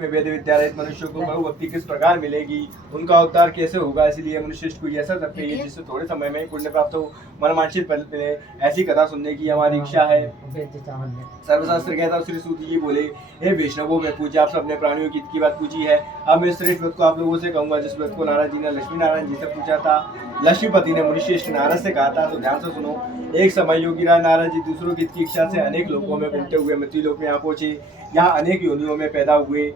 में वेद विद्या रहित मनुष्यों को बहु भक्ति किस प्रकार मिलेगी, उनका उद्धार कैसे होगा। इसलिए मनुष्य को ऐसा तप चाहिए जिससे थोड़े समय में पुण्य प्राप्त हो, मनवांछित फल मिले। ऐसी कथा सुनने की हमारी इच्छा है। सर्वशास्त्र कहता श्री सूत जी बोले, हे वैष्णवों, मैं पूजा आप सबने प्राणियों की इतनी बात पूछी है। अब मैं श्रेष्ठ व्रत को आप लोगों से कहूंगा, जिस व्रत को नारद जी ने लक्ष्मी नारायण जी से पूछा था। लक्ष्मीपति ने मुनिश्रेष्ठ नारद से कहा था, तो ध्यान से सुनो। एक समय योगी राज नारद जी दूसरों की इच्छा से अनेक लोकों में घूमते हुए मृत्यु लोक में यहाँ पहुंचे। यहाँ अनेक योनियों में पैदा हुए,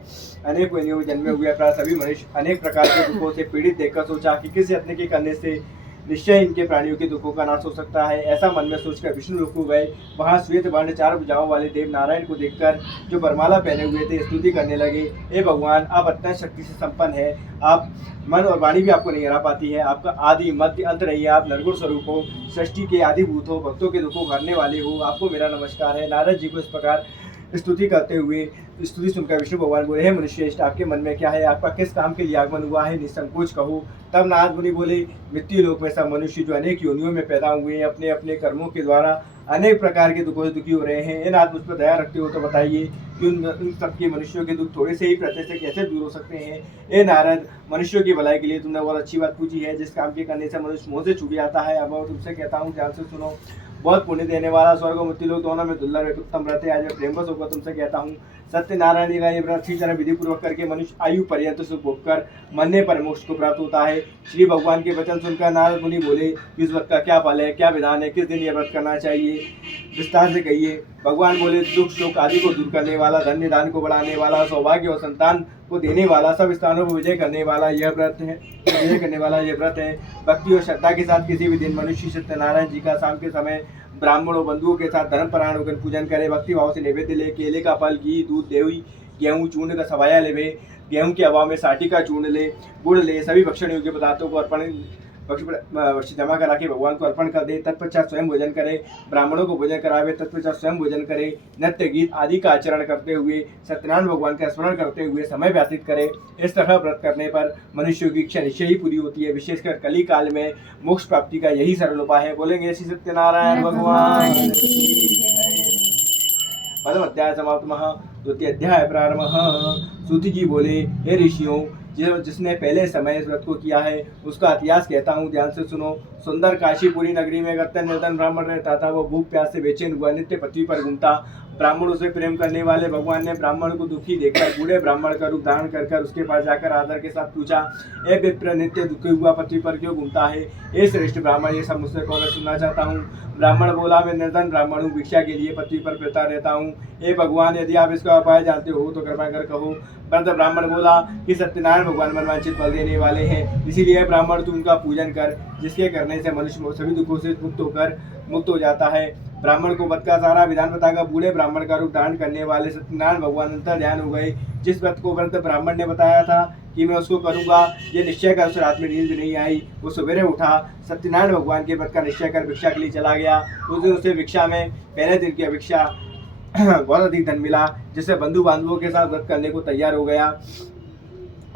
अनेक योनियों में जन्मे हुए प्राय सभी मनुष्य अनेक प्रकार के दुखों से पीड़ित देखकर सोचा कि किस यत्न के करने से निश्चय इनके प्राणियों के दुखों का नाश हो सकता है। ऐसा मन में सोचकर विष्णु लोक को गए। वहां श्वेत वर्ण 4 भुजाओं वाले देव नारायण को देखकर जो वरमाला पहने हुए थे स्तुति करने लगे। हे भगवान, आप अत्यंत शक्ति से संपन्न है। आप मन और वाणी भी आपको नहीं हरा पाती है। आपका आदि मध्य अंत नहीं है। आप निर्गुण स्वरूप हो, सृष्टि के आदिभूत हो, भक्तों के दुखों भरने वाले हो। आपको मेरा नमस्कार है। नारद जी को इस प्रकार स्तुति करते हुए स्तुति सुनकर विष्णु भगवान बोले, हे मनुष्यश्रेष्ठ, आपके मन में क्या है? आपका किस काम के लिए आगमन हुआ है? निसंकोच कहो। तब नारद मुनि बोले, मृत्यु लोक में सब मनुष्य जो अनेक योनियों में पैदा हुए हैं, अपने अपने कर्मों के द्वारा अनेक प्रकार के दुखों से दुखी हो रहे हैं। इन आप मुझ पर दया रखते हो तो बताइए कि उन सबके मनुष्यों के दुख थोड़े से ही प्रत्यय से कैसे दूर हो सकते हैं। हे नारद, मनुष्यों की भलाई के लिए तुमने बहुत अच्छी बात पूछी है। जिस काम के करने से मनुष्य मोह से छूट जाता है, अब मैं तुमसे कहता हूँ, ध्यान से सुनो। बहुत पुण्य देने वाला, स्वर्ग और मृत्यु लोक दोनों में दुर्लभ एक उत्तम व्रत है। आज मैं प्रेमवश होकर तुमसे कहता हूँ, सत्यनारायण जी का ये व्रत अच्छी तरह विधि पूर्वक करके मनुष्य आयु पर्यंत सुख भोग कर मरने पर मोक्ष को प्राप्त होता है। श्री भगवान के वचन सुनकर नारद मुनि बोले, इस व्रत का क्या फल है, क्या विधान है, किस दिन यह व्रत करना चाहिए, विस्तार से कहिए। भगवान बोले, दुख शोक आदि को दूर करने वाला, धन्य दान को बढ़ाने वाला, सौभाग्य और संतान को देने वाला, सब स्थानों को विजय करने वाला यह व्रत है। विजय करने वाला यह व्रत है। भक्ति और श्रद्धा के साथ किसी भी दिन मनुष्य सत्यनारायण जी का शाम के समय ब्राह्मणों बंधुओं के साथ धर्मपरायण होकर पूजन करे। भक्ति भाव से नैवेद्य ले, केले का फल, घी, दूध, देवी, गेहूं चूर्ण का सवाया लेवे। गेहूं के अभाव में साठी का चूर्ण ले, गुड़ ले, सभी भक्षण योग्य पदार्थों को अर्पण जमा करा के भगवान को अर्पण कर दे। तत्पश्चात स्वयं भोजन करे, ब्राह्मणों को भोजन करावे। तत्पश्चात स्वयं भोजन करे, नृत्य गीत आदि का आचरण करते हुए सत्यनारायण भगवान का स्मरण करते हुए समय व्यतीत करे। इस तरह व्रत करने पर मनुष्यों की इच्छा निश्चय ही पूरी होती है। विशेषकर कली काल में मोक्ष प्राप्ति का यही सरल उपाय है। बोलेंगे श्री सत्यनारायण भगवान। प्रथम अध्याय समाप्त। द्वितीय अध्याय प्रारंभ। सूत जी बोले, हे ऋषियों, जिसने पहले समय इस व्रत को किया है उसका इतिहास कहता हूँ, ध्यान से सुनो। सुंदर काशीपुरी नगरी में एक निर्धन ब्राह्मण रहता था। वह भूख प्यास से बेचैन हुआ नित्य पृथ्वी पर घूमता। ब्राह्मणों से प्रेम करने वाले भगवान ने ब्राह्मण को दुखी देखकर बूढ़े ब्राह्मण का रूप धारण कर उसके पास जाकर आदर के साथ पूछा, ए विप्र, नित्य दुखी हुआ पृथ्वी पर क्यों घूमता है? हे श्रेष्ठ ब्राह्मण, ये सब मुझसे कौन सुनना चाहता हूँ। ब्राह्मण बोला, मैं निर्धन ब्राह्मण हूँ, भिक्षा के लिए पृथ्वी पर फिरता रहता हूँ। हे भगवान, यदि आप इसका उपाय जानते हो तो कृपा कर कहो। परंतु ब्राह्मण बोला कि सत्यनारायण भगवान मनवांछित फल देने वाले हैं, इसीलिए ब्राह्मण तू उनका पूजन कर, जिसके करने से मनुष्य सभी दुखों से मुक्त हो जाता है। ब्राह्मण को व्रत का सारा विधान बताकर बूढ़े ब्राह्मण का रूप धारण करने वाले सत्यनारायण भगवान अंतर ध्यान हो गए। जिस व्रत को व्रत ब्राह्मण ने बताया था कि मैं उसको करूंगा, ये निश्चय कर उस रात में नींद नहीं आई। वो सवेरे उठा, सत्यनारायण भगवान के व्रत का निश्चय कर भिक्षा के लिए चला गया। उस दिन उसे भिक्षा में पहले दिन की अभिक्षा बहुत अधिक धन मिला, जिससे बंधु बांधवों के साथ व्रत करने को तैयार हो गया।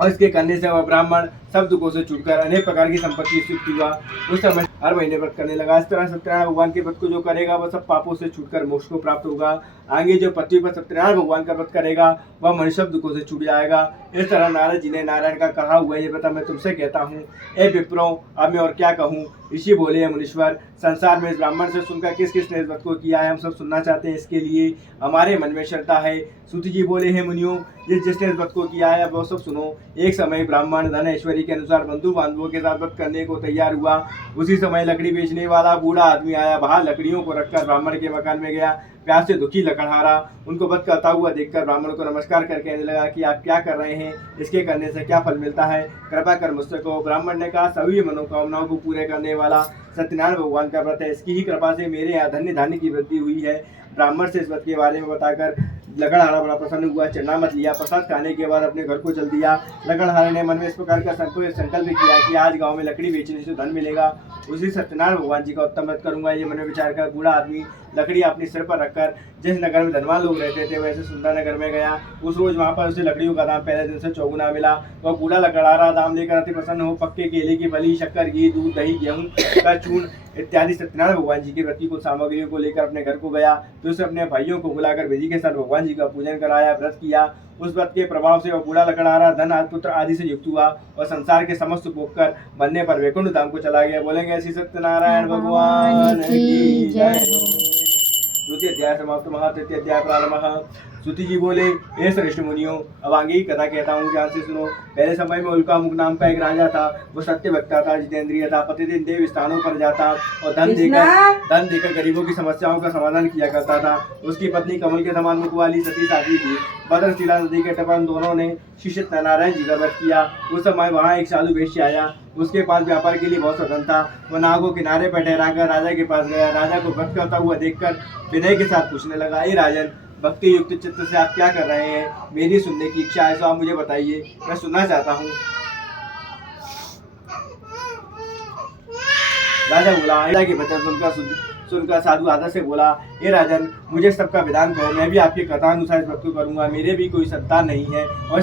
और इसके करने से वह ब्राह्मण सब दुखों से छूटकर अनेक प्रकार की संपत्ति सिद्ध हुआ। उस समय हर महीने व्रत करने लगा। इस तरह सत्यनारायण भगवान के व्रत को जो करेगा वह सब पापों से छूटकर मोक्ष को प्राप्त होगा। आगे जो पृथ्वी पर सत्यनारायण भगवान का व्रत करेगा वह मनुष्य सब दुखों से छूट जाएगा। इस तरह नारद जी ने नारायण का कहा हुआ ये व्रत मैं तुमसे कहता हूँ। ए विप्रों, अब मैं और क्या कहूँ। ऋषि बोले, मुनीश्वर, संसार में इस ब्राह्मण से सुनकर किस किस ने इस व्रत को किया है हम सब सुनना चाहते हैं, इसके लिए हमारे मन में श्रद्धा है। सूत जी बोले, हे मुनियों, जिसने इस व्रत को किया है वो सब सुनो। एक समय ब्राह्मण धन ऐश्वर्य के अनुसार बंधु बांधवों के साथ व्रत करने को तैयार हुआ। उसी समय लकड़ी बेचने वाला बूढ़ा आदमी आया। बाहर लकड़ियों को रखकर ब्राह्मण के मकान में गया। प्यास से दुखी लकड़हारा उनको व्रत करता हुआ देखकर ब्राह्मण को नमस्कार करके कहने लगा कि आप क्या कर रहे हैं, इसके करने से क्या फल मिलता है, कृपा कर मुझसे कहो। ब्राह्मण ने कहा, सभी मनोकामनाओं को पूरे करने वाला सत्यनारायण भगवान का व्रत है। इसकी ही कृपा से मेरे यहाँ धन्य धान्य की वृद्धि हुई है। ब्राह्मण से इस व्रत के बारे में बताकर लकड़हारा बड़ा प्रसन्न हुआ। चरणामत लिया। प्रसाद खाने के बाद अपने घर को चल दिया। लकड़हारे ने मन में इस प्रकार का संकल्प किया कि आज गांव में लकड़ी बेचने से धन मिलेगा, उसी सत्यनारायण भगवान जी का उत्तम व्रत करूंगा। ये मन में विचार कर बूढ़ा आदमी लकड़ी अपने सिर पर रखकर जिस नगर में धनवान लोग रहते थे वैसे सुंदर नगर में गया। उस रोज वहां पर उसे लकड़ियों का दाम पहले दिन से चौगुना मिला। वह बूढ़ा लकड़हारा दाम लेकर अति प्रसन्न हो पक्के केले की फली, शक्कर, घी, दूध, दही, गेहूं का चूर्ण इत्यादि सत्यनारायण भगवान जी के व्रत की कुछ सामग्रियों को लेकर अपने घर को गया। तो उसे अपने भाइयों को बुलाकर विधि के साथ भगवान जी का पूजन कराया, व्रत किया उस व्रत के प्रभाव से वह बूढ़ा लकड़हारा धन पुत्र आदि से युक्त हुआ और संसार के समस्त उपभोग कर बनने पर वैकुंठ धाम को चला गया। बोलेंगे ऐसी सत्यनारायण भगवान की जय। द्वितीय अध्याय समाप्त। तृतीय अध्याय प्रारंभ। श्रुति जी बोले, हे श्रेष्ठ मुनियों, अब आगे की कथा कहता हूँ, ध्यान से सुनो। पहले समय में उल्कामुख नाम का एक राजा था। वो सत्य वक्ता था, जितेंद्रिय था, प्रतिदिन देव स्थानों पर जाता और धन देकर गरीबों की समस्याओं का समाधान किया करता था। उसकी पत्नी कमल के समान मुख वाली सती साध्वी थी। भद्रशिला नदी के तट पर दोनों ने श्री सत्यनारायण जी का व्रत किया। उस समय वहाँ एक साधु वैश्य आया। उसके पास व्यापार के लिए बहुत साधन था। वह नाव को किनारे पर ठहराकर राजा के पास गया। राजा को व्रत करता हुआ देखकर विनय के साथ पूछने लगा, हे राजन, भक्ति युक्त चित्त से आप क्या कर रहे हैं? मेरी सुनने की इच्छा है, तो आप मुझे बताइए, मैं सुनना चाहता हूँ। राजा बोला, राजा के वचन सुनकर साधु आदर से बोला, हे राजन, मुझे सबका विधान कहो, मैं भी आपकी कथा अनुसार इस व्रत को करूंगा। मेरे भी कोई संतान नहीं है और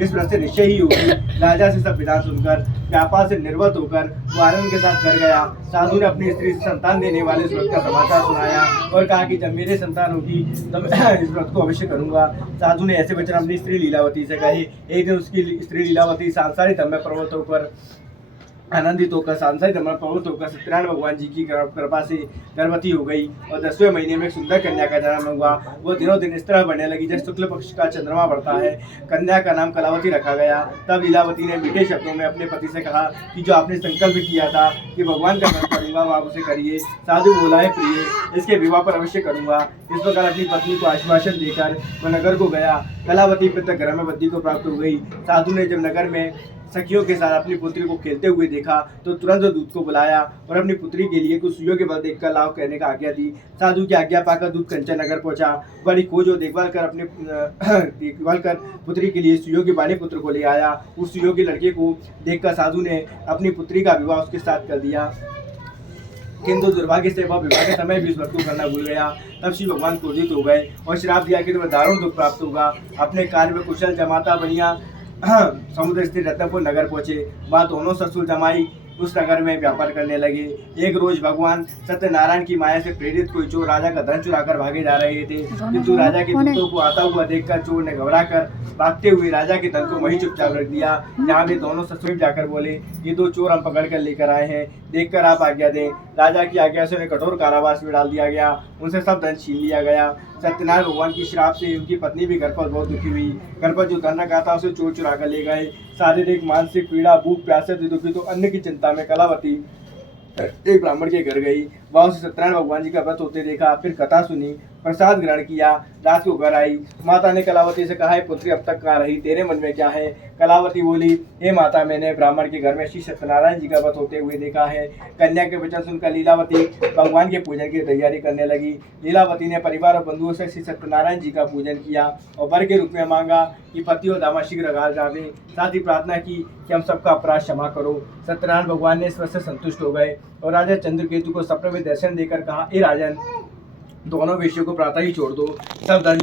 इस व्रत से निश्चय ही होगी। राजा से सब विधान सुनकर व्यापार से निर्वत होकर वो आनंद के साथ घर गया। साधु ने अपनी स्त्री से संतान देने वाले इस व्रत का समाचार सुनाया और कहा कि जब मेरे संतान होगी तो मैं इस व्रत को अवश्य करूंगा। साधु ने ऐसे वचन अपनी स्त्री लीलावती से कहे। एक दिन उसकी स्त्री लीलावती सांसारिक धर्म में प्रवृत्त होकर आनंदित होकर सत्यनारायण भगवान जी की कृपा से गर्भवती हो गई और 10वें महीने में एक सुंदर कन्या का जन्म हुआ। वो दिनों दिन इस तरह बढ़ने लगी जैसे शुक्ल पक्ष का चंद्रमा बढ़ता है। कन्या का नाम कलावती रखा गया। तब लीलावती ने मीठे शब्दों में अपने पति से कहा कि जो आपने संकल्प किया था कि भगवान का व्रत करूंगा, वो आप उसे करिए। साधु बोला, है प्रिय, इसके विवाह पर अवश्य करूंगा। इस प्रकार अपनी पत्नी को आश्वासन देकर वह नगर को गया। कलावती पिता घर में बुद्धि को प्राप्त हो गई। साधु ने जब नगर में सखियों के साथ अपनी पुत्री को खेलते हुए देखा तो तुरंत दूत को बुलाया और अपनी पुत्री के लिए कुछ सुइयों के बल देखकर लाभ कहने का आज्ञा दी। साधु की आज्ञा पाकर दूत कंचन नगर पहुंचा। बड़ी खोज और देखभाल कर पुत्री के लिए सुइयों के वाले पुत्र को ले आया। उस सुइयों के लड़के को देखकर साधु ने अपनी पुत्री का विवाह उसके साथ कर दिया। किंतु दुर्भाग्य से वह विवाह के समय भी इस व्रत को करना भूल गया। तब श्री भगवान क्रोधित हो गए और श्राप दिया कि तुम्हें दारुण दुख प्राप्त होगा। अपने कार्य में कुशल जमाता बनिया समुद्र स्थित रत्नपुर नगर पहुंचे। वहाँ दोनों ससुर जमाई उस नगर में व्यापार करने लगे। एक रोज भगवान सत्यनारायण की माया से प्रेरित कोई चोर राजा का धन चुराकर भागे जा रहे थे, किंतु राजा के पुत्रों को आता हुआ देखकर चोर ने घबराकर भागते हुए राजा के धन को वहीं चुपचाप रख दिया। यहाँ भी दोनों ससुर जाकर बोले, ये दो चोर हम पकड़ कर लेकर आए हैं, देखकर आप आज्ञा दें। राजा की आज्ञा से उन्हें कठोर कारावास में डाल दिया गया। उनसे सब धन छीन लिया गया। सत्यनारायण भगवान की श्राप से उनकी पत्नी भी घर पर बहुत दुखी हुई। घर पर जो धन रखा था उसे चोर चुरा कर ले गए। शारीरिक मानसिक पीड़ा, भूख प्यास से दुखी तो अन्न की चिंता में कलावती एक ब्राह्मण के घर गई। वह उसे सत्यनारायण भगवान जी का व्रत होते देखा। फिर कथा सुनी, प्रसाद ग्रहण किया। रात को घर आई। माता ने कलावती से कहा, पुत्री अब तक कहाँ रही, तेरे मन में क्या है? कलावती बोली, हे माता, मैंने ब्राह्मण के घर में श्री सत्यनारायण जी का व्रत होते हुए देखा है। कन्या के वचन सुनकर लीलावती भगवान के पूजन की तैयारी करने लगी। लीलावती ने परिवार और बंधुओं से श्री सत्यनारायण जी का पूजन किया और वर के रूप में मांगा कि पति और दामाद शीघ्र घर जावे। साथ ही प्रार्थना की कि हम सबका अपराध क्षमा करो। सत्यनारायण भगवान ने इस व्रत से संतुष्ट हो गए और राजा चंद्रकेतु को सपने में दर्शन देकर कहा, हे राजन, दोनों विषयों को प्रातः ही छोड़ दो। सब धन